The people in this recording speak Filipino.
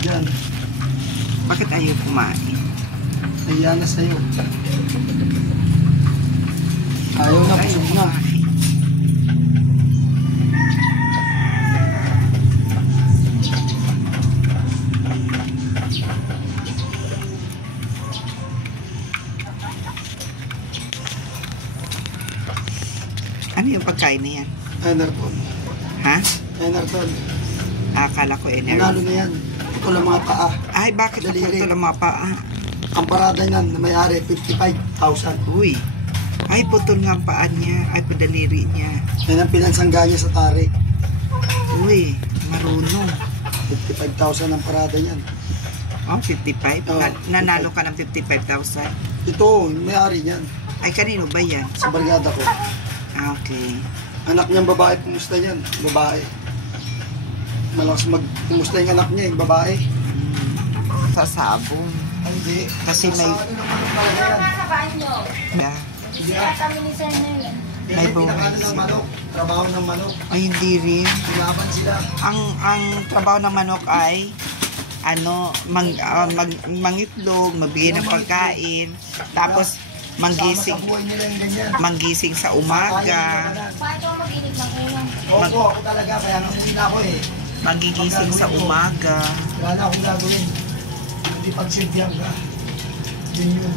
dyan. Bakit ayaw kumain? Nahiya na sa'yo. Ayaw na, busog na. Ano yung pagkain na yan? Enerton. Ha? Enerton. Akala ko energy. Nanalo na yan. Ito lang mga paa. Ay, bakit Daliri. ito lang mga paa? Ang parada niyan na may-ari, 55,000. Uy. Ay, putol nga ang paa niya. Ay, padaliri niya. Yan ang pinansangga niya sa tari. Uy, marunong. 55,000 ang parada niyan. Oh, 55? Oo, Nanalo ka ng 55,000? Ito, may-ari niyan. Ay, kanino ba yan? Sa barkada ko. Ah, okay. Anak niyang babae, kumusta niyan? Babae. Malakas kumusta yung anak niya, yung babae. Sa sabong. Ay, hindi. Kasi may... Ano naman yung talaga yan? Sa banyo. Yeah. Sila kami ni Sir Nel. May bonus. Pinakano ng manok. Trabaho ng manok. Ay, hindi rin. Silaban sila. Ang trabaho ng manok ay mangitlog, magbigay ng pagkain, tapos manggising Sa buhay nila yung ganyan. manggising sa umaga, Paano ako mag-init ng ulam? Opo, ako talaga. Kaya nakunin ako eh. magigising sa umaga. Wala na akong gagawin. Hindi pagsilbihan ka. Yun yun.